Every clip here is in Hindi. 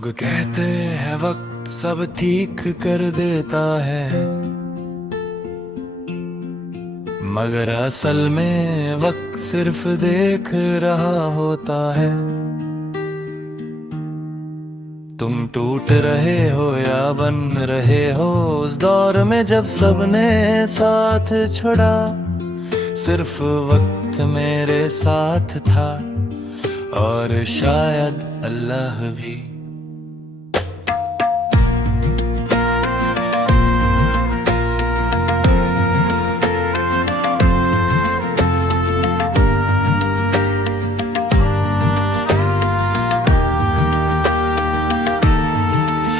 लोग कहते हैं वक्त सब ठीक कर देता है, मगर असल में वक्त सिर्फ देख रहा होता है। तुम टूट रहे हो या बन रहे हो उस दौर में जब सबने साथ छोड़ा, सिर्फ वक्त मेरे साथ था और शायद अल्लाह भी।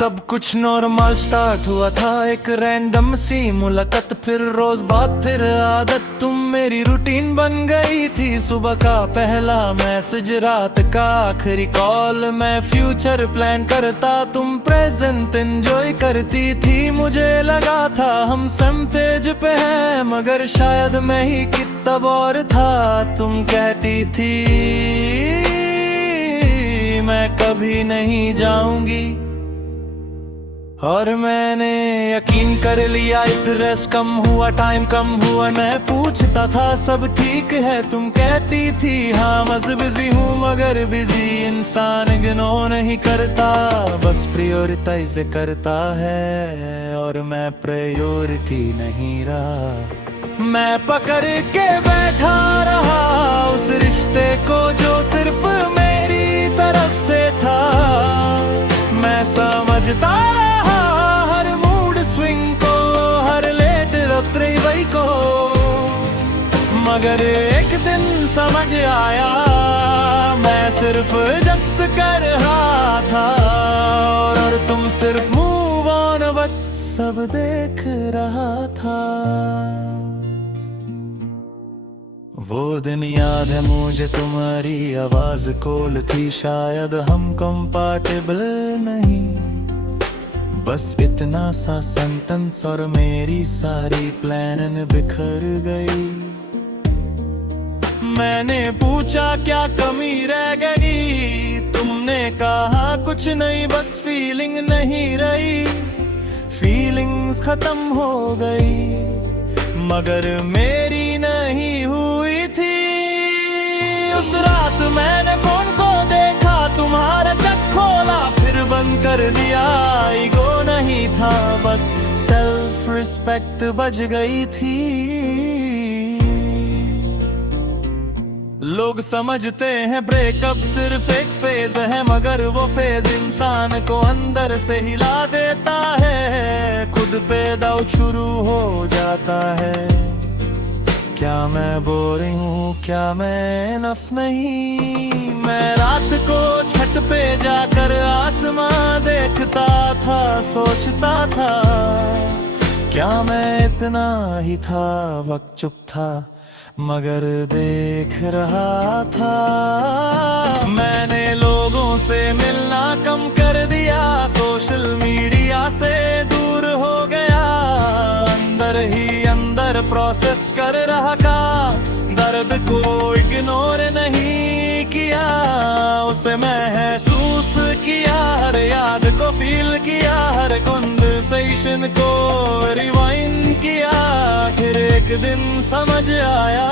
सब कुछ नॉर्मल स्टार्ट हुआ था, एक रैंडम सी मुलाकात, फिर रोज बात, फिर आदत। तुम मेरी रूटीन बन गई थी, सुबह का पहला मैसेज, रात का आखिरी कॉल। मैं फ्यूचर प्लान करता, तुम प्रेजेंट एंजॉय करती थी। मुझे लगा था हम सेम पेज पे हैं, मगर शायद मैं ही किताब और था। तुम कहती थी मैं कभी नहीं जाऊंगी, और मैंने यकीन कर लिया। स्ट्रेस कम हुआ, टाइम कम हुआ, मैं पूछता था सब ठीक है, तुम कहती थी हाँ बस बिजी हूँ। मगर बिजी इंसान इग्नोर नहीं करता, बस प्रायोरिटाइज करता है, और मैं प्रायोरिटी नहीं रहा। मैं पकड़ के बैठा रहा उस रिश्ते को जो सिर्फ मेरी तरफ से था। मैं समझता को, मगर एक दिन समझ आया मैं सिर्फ जस्ट कर रहा था, और तुम सिर्फ मूव ऑन बट सब देख रहा था। वो दिन याद है मुझे, तुम्हारी आवाज कॉल थी। शायद हम कंपैटिबल नहीं, बस इतना सा सेंटेंस और मेरी सारी प्लान बिखर गई। मैंने पूछा क्या कमी रह गई, तुमने कहा कुछ नहीं, बस फीलिंग नहीं रही। फीलिंग्स खत्म हो गई, मगर मेरी नहीं हुई थी। उस रात मैंने फोन को देखा, तुम्हारा चेक खोला, फिर बंद कर दिया। ईगो नहीं था, बस सेल्फ रिस्पेक्ट बच गई थी। लोग समझते हैं ब्रेकअप सिर्फ एक फेज है, मगर वो फेज इंसान को अंदर से हिला देता है। खुद पे डाउट शुरू हो जाता है, क्या मैं बोरिंग हूँ, क्या मैं इनफ नहीं। मैं रात को छत पे जाकर आसमां देखता था, सोचता था क्या मैं इतना ही था। वक्त चुप था मगर देख रहा था। मैंने लोगों से मिलना कम कर दिया, सोशल मीडिया से दूर हो गया। अंदर ही अंदर प्रोसेस कर रहा था, दर्द को इग्नोर नहीं किया। उसे महसूस किया, हर याद को फील किया, हर कन्वर्सेशन को रिवाइंड किया। फिर एक दिन समझ आया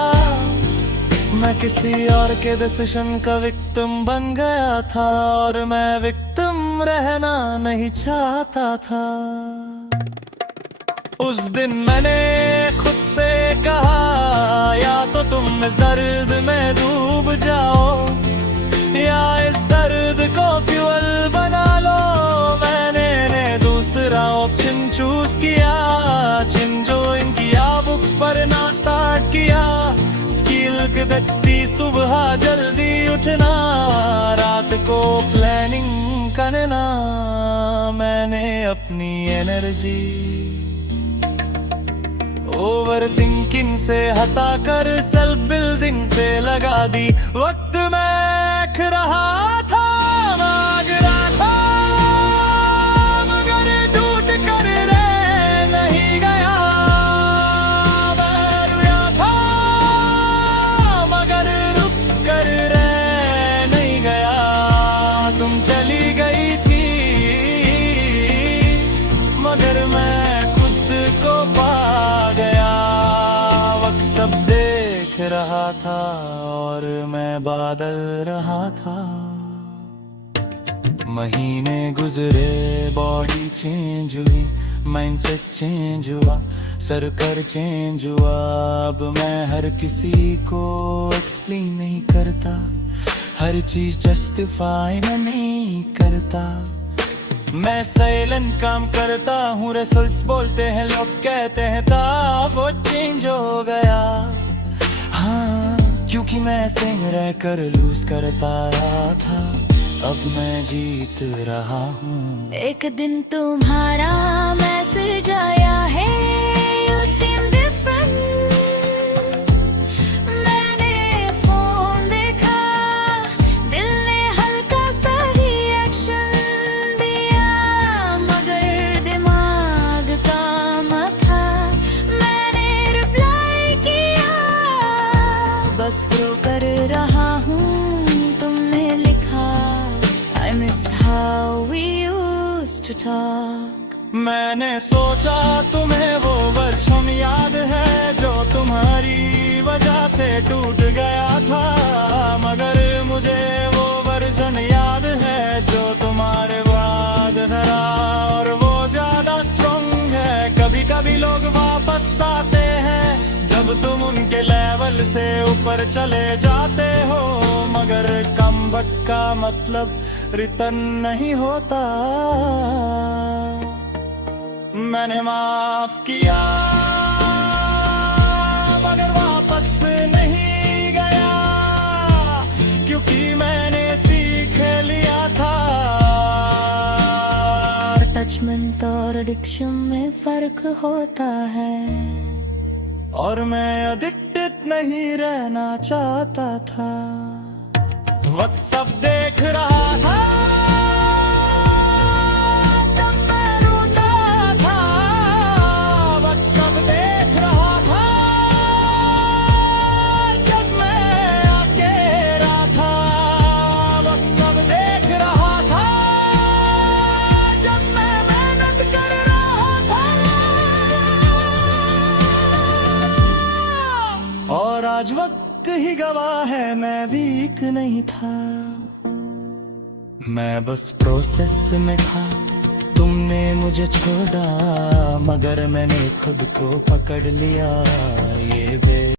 मैं किसी और के डिसीजन का विक्टिम बन गया था, और मैं विक्टिम रहना नहीं चाहता था। उस दिन मैंने खुद से कहा, या तो तुम इस दर्द में डूब जाओ, या इस दर्द को फ्यूल बना लो। मैंने दूसरा ऑप्शन चूज किया, चिंजोइन किया, बुक्स पढ़ना स्टार्ट किया। स्किल की सुबह जल्दी उठना, रात को प्लानिंग करना। मैंने अपनी एनर्जी ओवर थिंकिंग से हटा कर सेल्फ बिल्डिंग पे लगा दी। वक्त मैं रहा था, मांग रहा था, मगर टूट कर रह नहीं गया। मैं रोया था मगर रुक कर रह नहीं गया। तुम चली गई थी रहा था और मैं बादल रहा था। महीने गुजरे, बॉडी चेंज हुई, माइंडसेट चेंज हुआ, सर्कल चेंज हुआ। अब मैं हर किसी को एक्सप्लेन नहीं करता, हर चीज जस्टिफाई नहीं करता। मैं साइलेंट काम करता हूँ, रिजल्ट्स बोलते हैं, लोग कहते हैं था वो चेंज हो गया। हाँ, क्योंकि मैं सिंग रह कर लूज करता रहा था, अब मैं जीत रहा हूँ। एक दिन तुम्हारा मैसेज आया है, you seem different। मैंने फोन देखा, दिल ने हल्का सा रिएक्शन दिया, मगर दिमाग काम था। मैंने रिप्लाई किया, बस प्रो कर रहा हूँ। तुमने लिखा, I miss how we used to talk। मैंने सोचा तुम्हें वो वर्षन याद है जो तुम्हारी वजह से टूट गया था, मगर मुझे वो वर्षन याद है जो तुम्हारे बाद धरा, और वो ज्यादा स्ट्रॉन्ग है। कभी कभी लोग वापस आते हैं जब तुम उनके लेवल से ऊपर चले जाते हो, मगर कमबैक का मतलब रिटर्न नहीं होता। मैंने माफ किया मगर वापस नहीं गया, क्योंकि मैंने सीख लिया था। अटैचमेंट और एडिक्शन में फर्क होता है, और मैं एडिक्टेड नहीं रहना चाहता था। वक्त सब देख रहा था, तब मैं रोता था। वक्त सब देख रहा था, जब मैं अकेला था। वक्त सब देख रहा था, जब मैं मेहनत कर रहा था। और आज वक्त ही गवाह है, मैं वीक नहीं था, मैं बस प्रोसेस में था। तुमने मुझे छोड़ा, मगर मैंने खुद को पकड़ लिया। ये